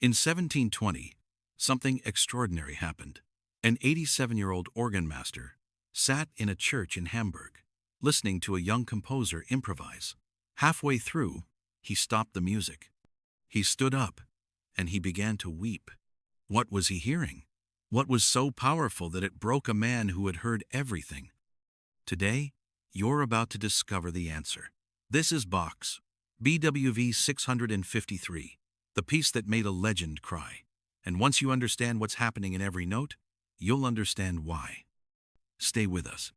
In 1720, something extraordinary happened. An 87-year-old organ master sat in a church in Hamburg, listening to a young composer improvise. Halfway through, he stopped the music. He stood up, and he began to weep. What was he hearing? What was so powerful that it broke a man who had heard everything? Today, you're about to discover the answer. This is Bach's BWV 653, the piece that made a legend cry. And once you understand what's happening in every note, you'll understand why. Stay with us.